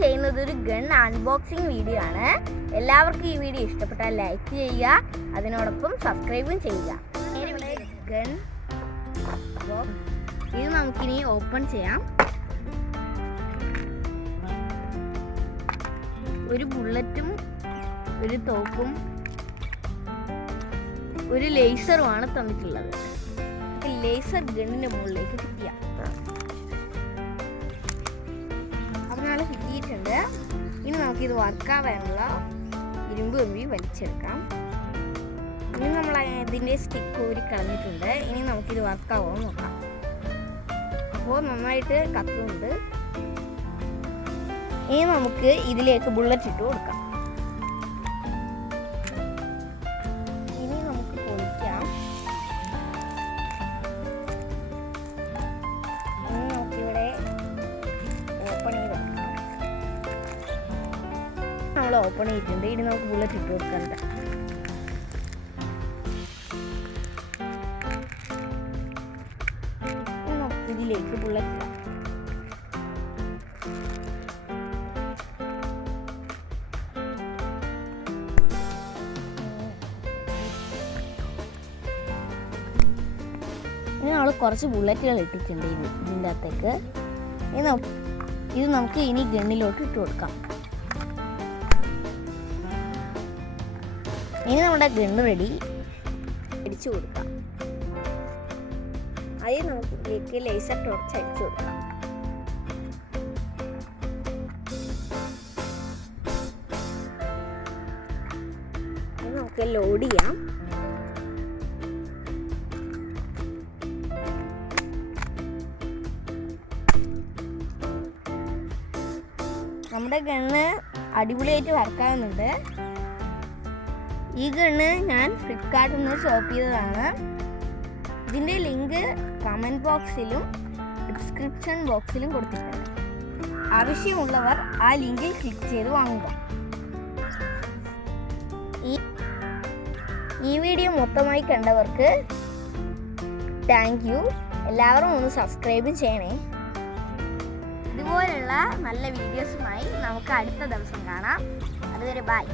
ചെയ്യുന്നത് ഒരു gun unboxing video ആണ്. എല്ലാവർക്കും ഈ വീഡിയോ ഇഷ്ടപ്പെട്ടാൽ ലൈക്ക് ചെയ്യുക, അതിനോടൊപ്പം സബ്സ്ക്രൈബും ചെയ്യുക. ഗൺ ബോക്സ് ഇത് നമുക്കിനി ഓപ്പൺ ചെയ്യാം. ഒരു ബുള്ളറ്റും ഒരു തോക്കും ഒരു ലേസറുമാണ് തന്നിട്ടുള്ളത്. ലേസർ ഗണ്ണിന്റെ മുകളിലേക്ക് ഫിറ്റ് ചെയ്യാം. അതിനാണ് ഫിറ്റ് ചെയ്തിട്ടുണ്ട്. ഇനി നമുക്കിത് വർക്കാവാനുള്ള ഇരുമ്പ് കമ്പി വലിച്ചെടുക്കാം. ഇനി നമ്മൾ ഇതിൻ്റെ സ്റ്റിക്ക് ഊരി കളഞ്ഞിട്ടുണ്ട്. ഇനി നമുക്കിത് വർക്കാവോ നോക്കാം. അപ്പോൾ നന്നായിട്ട് കത്തുന്നുണ്ട്. ഇനി നമുക്ക് ഇതിലേക്ക് ബുള്ളറ്റ് ഇട്ട് കൊടുക്കാം. ഇനി നമുക്ക് പൊളിക്കാം. ഇനി നമുക്കിവിടെ ഓപ്പൺ ചെയ്ത് വെക്കാം. നമ്മൾ ഓപ്പൺ ചെയ്തിട്ടുണ്ട്. ഇനി നമുക്ക് ബുള്ളറ്റ് ഇട്ട് കൊടുക്കണ്ട. ഇതിലേക്ക് ബുള്ളറ്റ് ഇടാം. ഇനി നമ്മൾ കുറച്ച് ബുള്ളറ്റുകൾ ഇട്ടിട്ടുണ്ട് ഇതിൻ്റെ അകത്തേക്ക്. ഇത് നമുക്ക് ഇനി ഗണ്ണിലോട്ട് ഇട്ട് കൊടുക്കാം. ഇനി നമ്മുടെ ഗണ്ണ് റെഡി. അടിച്ചു കൊടുക്കാം. അതിൽ നമുക്ക് ഇതിലേക്ക് ലേസർ ടോർച്ച് അടിച്ചു കൊടുക്കാം. ഇത് നമുക്ക് ലോഡ് ചെയ്യാം. നമ്മുടെ ഗണ്ണ് അടിപൊളിയായിട്ട് വർക്കാവുന്നുണ്ട്. ഈ ഗണ്ണ് ഞാൻ ഫ്ലിപ്കാർട്ടിൽ നിന്ന് ഷോപ്പ് ചെയ്തതാണ്. ഇതിൻ്റെ ലിങ്ക് കമൻറ്റ് ബോക്സിലും ഡിസ്ക്രിപ്ഷൻ ബോക്സിലും കൊടുത്തിട്ടുണ്ട്. ആവശ്യമുള്ളവർ ആ ലിങ്കിൽ ക്ലിക്ക് ചെയ്ത് വാങ്ങുക. ഈ വീഡിയോ മൊത്തമായി കണ്ടവർക്ക് താങ്ക് യു. എല്ലാവരും ഒന്ന് സബ്സ്ക്രൈബ് ചെയ്യണേ. ഇതുപോലുള്ള നല്ല വീഡിയോസുമായി നമുക്ക് അടുത്ത ദിവസം കാണാം. അതുവരെ ബൈ.